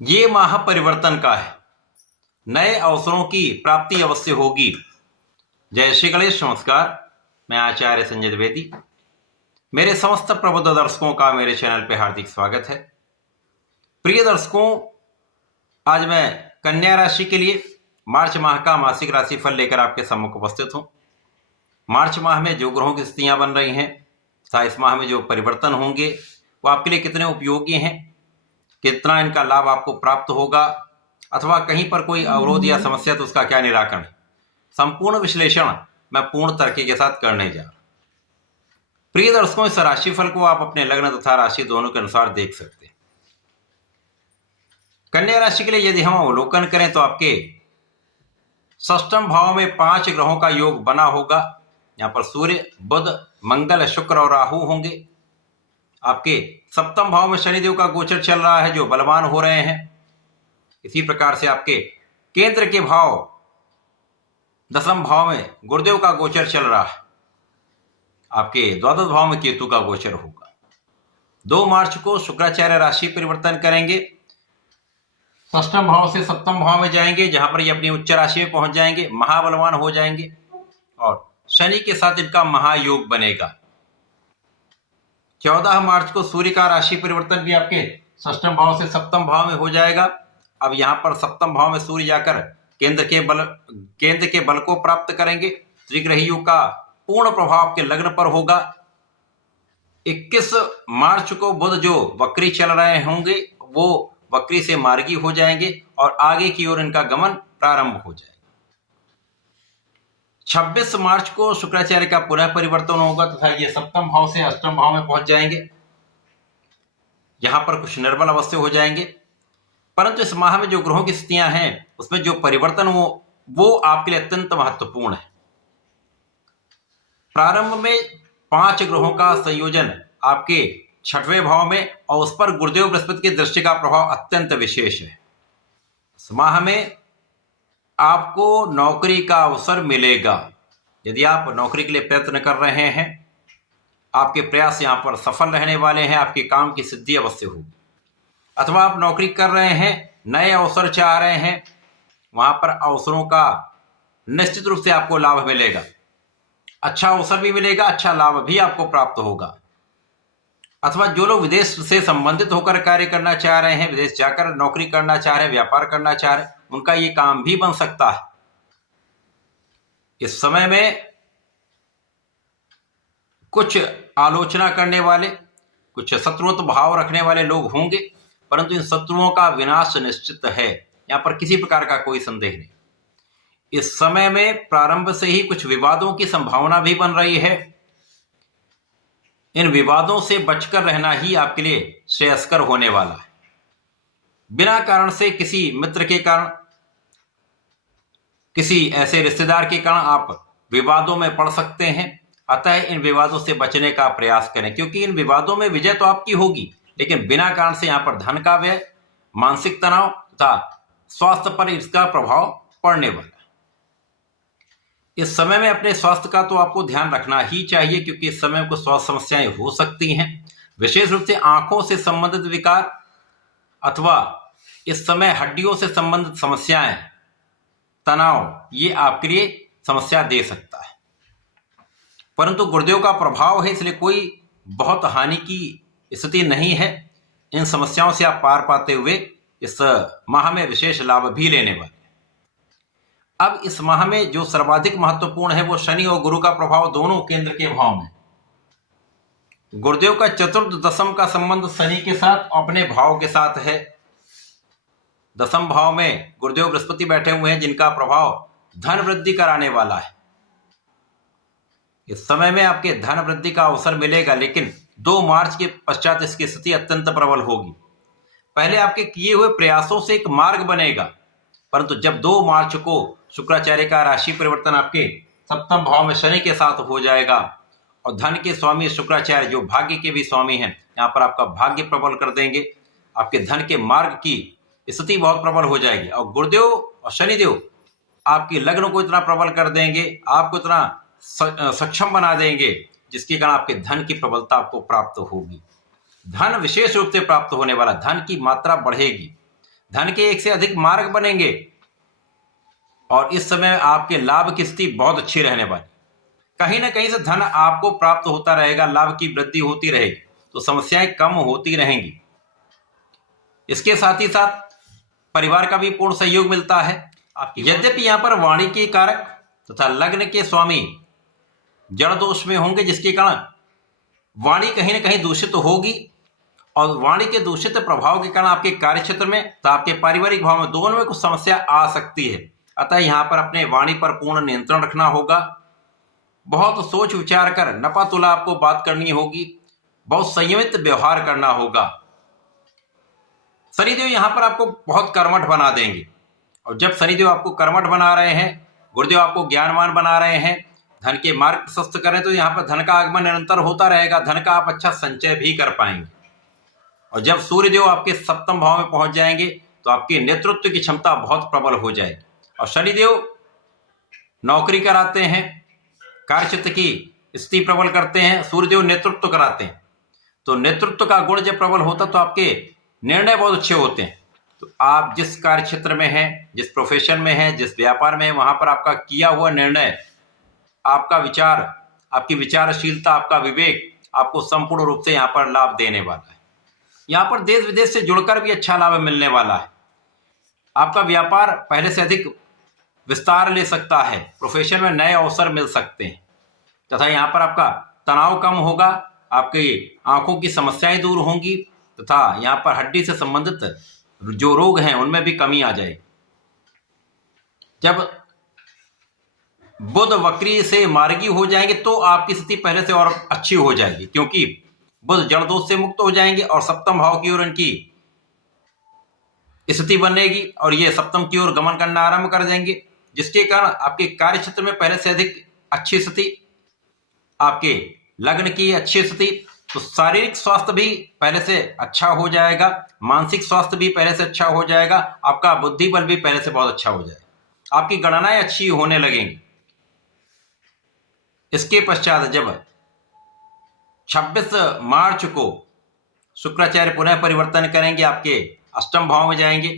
ये माह परिवर्तन का है, नए अवसरों की प्राप्ति अवश्य होगी। जय श्री गणेश। नमस्कार, मैं आचार्य संजय द्विवेदी। मेरे समस्त प्रबुद्ध दर्शकों का मेरे चैनल पे हार्दिक स्वागत है। प्रिय दर्शकों, आज मैं कन्या राशि के लिए मार्च माह का मासिक राशिफल लेकर आपके सम्मुख उपस्थित हूं। मार्च माह में जो ग्रहों की स्थितियां बन रही हैं तथा इस माह में जो परिवर्तन होंगे वो आपके लिए कितने उपयोगी हैं, कितना इनका लाभ आपको प्राप्त होगा अथवा कहीं पर कोई अवरोध या समस्या तो उसका क्या निराकरण है, संपूर्ण विश्लेषण मैं पूर्ण तर्क के साथ करने जा रहा हूं। प्रिय दर्शकों, इस राशिफल को आप अपने लग्न तथा राशि दोनों के अनुसार देख सकते हैं। कन्या राशि के लिए यदि हम अवलोकन करें तो आपके षष्ठम भाव में 5 ग्रहों का योग बना होगा। यहां पर सूर्य, बुध, मंगल, शुक्र और राहु होंगे। आपके सप्तम भाव में शनिदेव का गोचर चल रहा है जो बलवान हो रहे हैं। इसी प्रकार से आपके केंद्र के भाव दसम भाव में गुरुदेव का गोचर चल रहा है। आपके द्वादश भाव में केतु का गोचर होगा। 2 मार्च को शुक्राचार्य राशि परिवर्तन करेंगे, षष्ठम भाव से सप्तम भाव में जाएंगे जहां पर ये अपनी उच्च राशि में पहुंच जाएंगे, महाबलवान हो जाएंगे और शनि के साथ इनका महायोग बनेगा। 14 मार्च को सूर्य का राशि परिवर्तन भी आपके षष्ठम भाव से सप्तम भाव में हो जाएगा। अब यहां पर सप्तम भाव में सूर्य जाकर केंद्र के बल को प्राप्त करेंगे। त्रिग्रही योग का पूर्ण प्रभाव आपके लग्न पर होगा। 21 मार्च को बुध जो वक्री चल रहे होंगे वो वक्री से मार्गी हो जाएंगे और आगे की ओर इनका गमन प्रारंभ हो जाएगा। 26 मार्च को शुक्राचार्य का पुनः परिवर्तन होगा तथा ये सप्तम भाव से अष्टम भाव में पहुंच जाएंगे। यहां पर कुछ निर्बल अवस्थे हो जाएंगे, परंतु इस माह में जो ग्रहों की स्थितियां हैं उसमें जो परिवर्तन वो आपके लिए अत्यंत महत्वपूर्ण है। प्रारंभ में 5 ग्रहों का संयोजन आपके 6वें भाव में और उस पर गुरुदेव बृहस्पति की दृष्टि का प्रभाव अत्यंत विशेष है। इस माह में आपको नौकरी का अवसर मिलेगा। यदि आप नौकरी के लिए प्रयत्न कर रहे हैं, आपके प्रयास यहां पर सफल रहने वाले हैं, आपके काम की सिद्धि अवश्य होगी। अथवा आप नौकरी कर रहे हैं, नए अवसर चाह रहे हैं, वहां पर अवसरों का निश्चित रूप से आपको लाभ मिलेगा। अच्छा अवसर भी मिलेगा, अच्छा लाभ भी आपको प्राप्त होगा। अथवा जो लोग विदेश से संबंधित होकर कार्य करना चाह रहे हैं, विदेश जाकर नौकरी करना चाह रहे हैं, व्यापार करना चाह रहे हैं, उनका ये काम भी बन सकता है। इस समय में कुछ आलोचना करने वाले, कुछ शत्रुत्व भाव रखने वाले लोग होंगे, परंतु इन शत्रुओं का विनाश निश्चित है। यहां पर किसी प्रकार का कोई संदेह नहीं। इस समय में प्रारंभ से ही कुछ विवादों की संभावना भी बन रही है। इन विवादों से बचकर रहना ही आपके लिए श्रेयस्कर होने वाला है। बिना कारण से किसी मित्र के कारण, किसी ऐसे रिश्तेदार के कारण आप विवादों में पड़ सकते हैं। अतः इन विवादों से बचने का प्रयास करें, क्योंकि इन विवादों में विजय तो आपकी होगी, लेकिन बिना कारण से यहां पर धन का व्यय, मानसिक तनाव तथा स्वास्थ्य पर इसका प्रभाव पड़ने वाला है। इस समय में अपने स्वास्थ्य का तो आपको ध्यान रखना ही चाहिए, क्योंकि इस समय कुछ स्वास्थ्य समस्याएं हो सकती हैं। विशेष रूप से आंखों से संबंधित विकार अथवा इस समय हड्डियों से संबंधित समस्याएं, तनाव, ये आपके लिए समस्या दे सकता है। परंतु गुरुदेव का प्रभाव है, इसलिए कोई बहुत हानि की स्थिति नहीं है। इन समस्याओं से आप पार पाते हुए इस माह में विशेष लाभ भी लेने वाले। अब इस माह में जो सर्वाधिक महत्वपूर्ण है वो शनि और गुरु का प्रभाव दोनों केंद्र के भाव में। गुरुदेव का चतुर्थ दशम का संबंध शनि के साथ अपने भाव के साथ है। दशम भाव में गुरुदेव बृहस्पति बैठे हुए हैं जिनका प्रभाव धन वृद्धि कराने वाला है। इस समय में आपके धन वृद्धि का अवसर मिलेगा, लेकिन 2 मार्च के पश्चात इसकी स्थिति अत्यंत प्रबल होगी। पहले आपके किए हुए प्रयासों से एक मार्ग बनेगा, परंतु जब 2 मार्च को शुक्राचार्य का राशि परिवर्तन आपके सप्तम भाव में शनि के साथ हो जाएगा और धन के स्वामी शुक्राचार्य जो भाग्य के भी स्वामी हैं, यहाँ पर आपका भाग्य प्रबल कर देंगे। आपके धन के मार्ग की स्थिति बहुत प्रबल हो जाएगी और गुरुदेव और शनिदेव आपके लग्न को इतना प्रबल कर देंगे, आपको इतना सक्षम बना देंगे, जिसके कारण आपके धन की प्रबलता आपको प्राप्त होगी। धन विशेष रूप से प्राप्त होने वाला, धन की मात्रा बढ़ेगी। धन के एक से अधिक मार्ग बनेंगे और इस समय आपके लाभ की स्थिति बहुत अच्छी रहने वाली। कहीं ना कहीं से धन आपको प्राप्त होता रहेगा, लाभ की वृद्धि होती रहेगी, तो समस्याएं कम होती रहेंगी। इसके साथ ही साथ परिवार का भी पूर्ण सहयोग मिलता है। यद्यपि यहाँ पर वाणी के कारक तथा लग्न के स्वामी जड़ दोष में होंगे, जिसके कारण वाणी कहीं ना कहीं दूषित होगी और वाणी के दूषित प्रभाव के कारण आपके कार्य क्षेत्र में तो आपके पारिवारिक भाव में दोनों में कुछ समस्या आ सकती है। अतः यहाँ पर अपने वाणी पर पूर्ण नियंत्रण रखना होगा। बहुत सोच विचार कर नपा तुला आपको बात करनी होगी, बहुत संयमित व्यवहार करना होगा। शनिदेव यहाँ पर आपको बहुत कर्मठ बना देंगे और जब शनिदेव आपको कर्मठ बना रहे हैं, गुरुदेव आपको ज्ञानवान बना रहे हैं, धन के मार्ग प्रशस्त करें, तो यहाँ पर धन का आगमन निरंतर होता रहेगा, धन का आप अच्छा संचय भी कर पाएंगे। और जब सूर्यदेव आपके सप्तम भाव में पहुंच जाएंगे तो आपकी नेतृत्व की क्षमता बहुत प्रबल हो जाएगी। और शनिदेव नौकरी कराते हैं, कार्यक्षेत्र की स्थिति प्रबल करते हैं, सूर्यदेव नेतृत्व कराते हैं। तो नेतृत्व का गुण जब प्रबल होता तो आपके निर्णय बहुत अच्छे होते हैं। तो आप जिस कार्य क्षेत्र में हैं, जिस प्रोफेशन में हैं, जिस व्यापार में हैं, वहां पर आपका किया हुआ निर्णय, आपका विचार, आपकी विचारशीलता, आपका विवेक आपको संपूर्ण रूप से यहाँ पर लाभ देने वाला है। यहाँ पर देश विदेश से जुड़कर भी अच्छा लाभ मिलने वाला है। आपका व्यापार पहले से अधिक विस्तार ले सकता है, प्रोफेशन में नए अवसर मिल सकते हैं तथा यहाँ पर आपका तनाव कम होगा, आपकी आंखों की समस्याएं दूर होंगी तथा यहाँ पर हड्डी से संबंधित जो रोग हैं उनमें भी कमी आ जाएगी। जब बुध वक्री से मार्गी हो जाएंगे तो आपकी स्थिति पहले से और अच्छी हो जाएगी, क्योंकि बुध जड़ दोष से मुक्त हो जाएंगे और सप्तम भाव की ओर इनकी स्थिति बनेगी और ये सप्तम की ओर गमन करना आरंभ कर देंगे, जिसके कारण आपके कार्य क्षेत्र में पहले से अधिक अच्छी स्थिति, आपके लग्न की अच्छी स्थिति, तो शारीरिक स्वास्थ्य भी पहले से अच्छा हो जाएगा, मानसिक स्वास्थ्य भी पहले से अच्छा हो जाएगा, आपका बुद्धि बल भी पहले से बहुत अच्छा हो जाएगा, आपकी गणनाएं अच्छी होने लगेंगी। इसके पश्चात जब 26 मार्च को शुक्राचार्य पुनः परिवर्तन करेंगे, आपके अष्टम भाव में जाएंगे।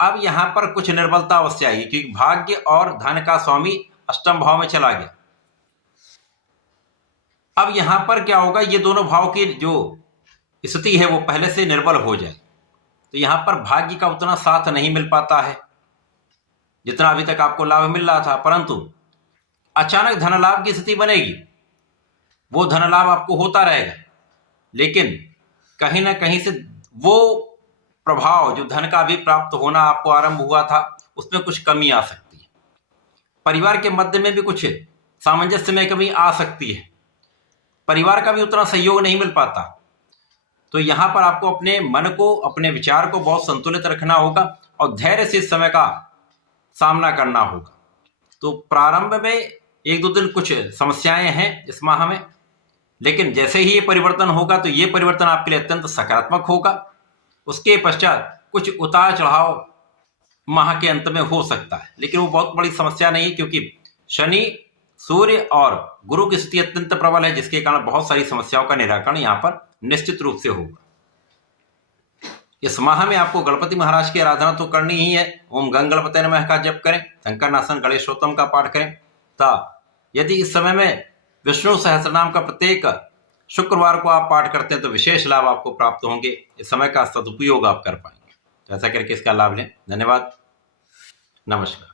अब यहां पर कुछ निर्बलता अवश्य आएगी, क्योंकि भाग्य और धन का स्वामी अष्टम भाव में चला गया। अब यहां पर क्या होगा, ये दोनों भाव की जो स्थिति है वो पहले से निर्बल हो जाए, तो यहां पर भाग्य का उतना साथ नहीं मिल पाता है जितना अभी तक आपको लाभ मिल रहा था, परंतु अचानक धन लाभ की स्थिति बनेगी। वो धन लाभ आपको होता रहेगा, लेकिन कहीं ना कहीं से वो प्रभाव जो धन का भी प्राप्त होना आपको आरंभ हुआ था उसमें कुछ कमी आ सकती है। परिवार के मध्य में भी कुछ सामंजस्य में कमी आ सकती है, परिवार का भी उतना सहयोग नहीं मिल पाता। तो यहां पर आपको अपने मन को, अपने विचार को बहुत संतुलित रखना होगा और धैर्य से इस समय का सामना करना होगा। तो प्रारंभ में 1-2 दिन कुछ समस्याएं हैं इस माह में, लेकिन जैसे ही ये परिवर्तन होगा तो ये परिवर्तन आपके लिए अत्यंत सकारात्मक होगा। उसके पश्चात कुछ उतार चढ़ाव माह के अंत में हो सकता है, लेकिन वो बहुत बड़ी समस्या नहीं है, क्योंकि शनि, सूर्य और गुरु की स्थिति अत्यंत प्रबल है, जिसके कारण बहुत सारी समस्याओं का निराकरण यहाँ पर निश्चित रूप से होगा। इस माह में आपको गणपति महाराज की आराधना तो करनी ही है। ओम गंग गणपते नमः का जप करें, शंकरनाशन गणेशोत्तम का पाठ करें तथा यदि इस समय में विष्णु सहस्रनाम का प्रत्येक शुक्रवार को आप पाठ करते हैं तो विशेष लाभ आपको प्राप्त होंगे। इस समय का सदुपयोग आप कर पाएंगे। तो ऐसा करके इसका लाभ लें। धन्यवाद, नमस्कार।